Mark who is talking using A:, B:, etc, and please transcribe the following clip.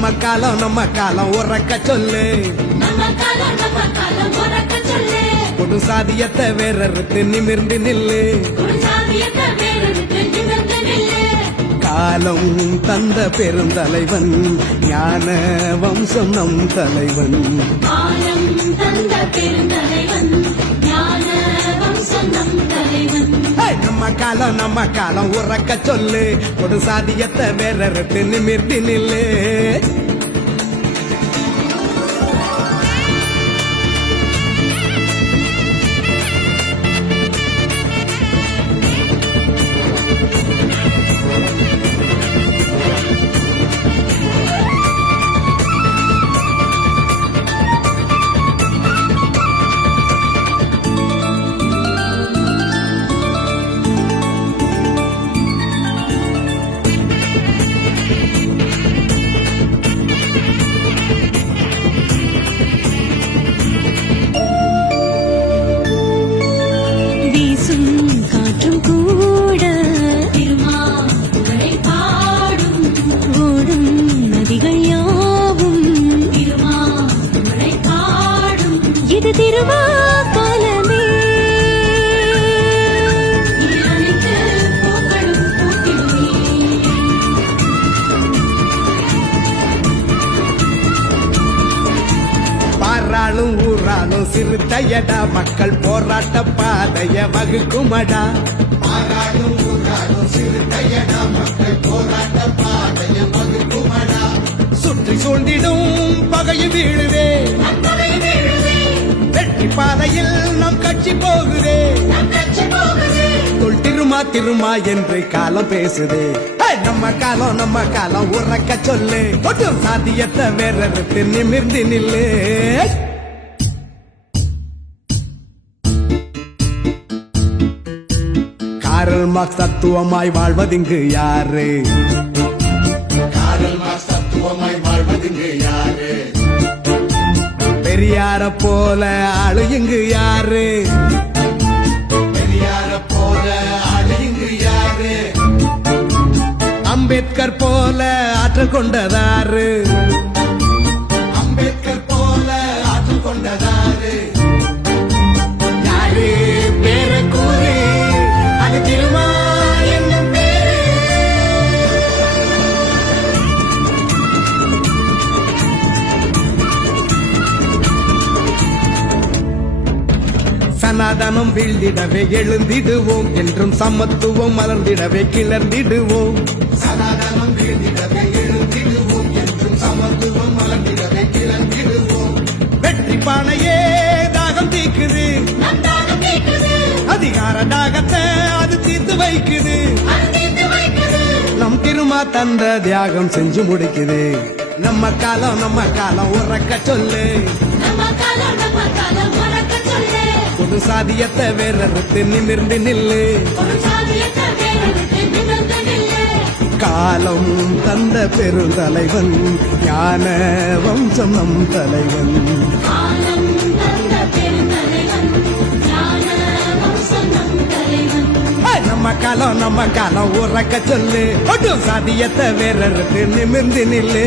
A: நம்ம காலம்
B: நம்ம காலம் உறக்க சொல்லு.
A: கொடு சாதியத்தை வேறறுத்து நிமிர்ந்து நில்லு. காலம் தந்த பெருந்தலைவன் ஞான வம்சம் நம் தலைவன். ஏய், காலம் நம்ம காலம் உறக்க சொல்லு. கொடு சாதியத்தை வேற நிமிர்த்தி நில்லு. ஊராளும் சிறுத்தையடா மக்கள் போராட்ட பாதைய வகுக்குமடா. பாராளும் ஊராளும் சிறுத்தையடா மக்கள் போராட்ட பாதைய வகுக்குமடா. சுற்றி சூழ்ந்திடும் பகையை விழுதே வெற்றி பாதையில் நம் கட்சி போகுதே. திருமா திருமா என்று காலம் பேசுதே. நம்ம காலம் நம்ம காலம் உறக்க சொல்லு. சாதியத்தை வேறறுத்து நிமிர்ந்து நில்லு. காரல் மார்க்ஸ் தத்துவமாய் வாழ்வதிங்கு யாரு? காரல் மார்க்ஸ் தத்துவமாய் வாழ்வதிங்கு யாரு? பெரியார போல இங்கு யாரு? பெரியார போல யாரு? அம்பேத்கர் போல ஆற்றல் கொண்டதாரு? சனாதனம் வீழ்ந்திடவே எழுந்திடுவோம் என்றும் சமத்துவம் மலர்ந்திடவே கிளர்ந்திடுவோம். சனாதனம் வீழ்ந்திடவே எழுந்திடுவோம் என்றும் சமத்துவம் மலர்ந்திடவே கிளர்ந்திடுவோம். வெற்றி பானையே தாகம் தீக்குது. அதிகார தாகத்தை அது தீர்த்து வைக்குது. நம் திருமா தந்த தியாகம் செஞ்சு முடிக்குது. நம்ம காலம் நம்ம காலம் உறக்க சொல்லு. புது சாதியத்தை வேறறுத்து நிமிர்ந்து நில்லு. காலம் தந்த பெருந்தலைவன் ஞான வம்சம் நம் தலைவன். நம்ம காலம் நம்ம காலம் உறக்க சொல்லு. சாதியத்தை வேறறுத்து நிமிர்ந்து நில்லு.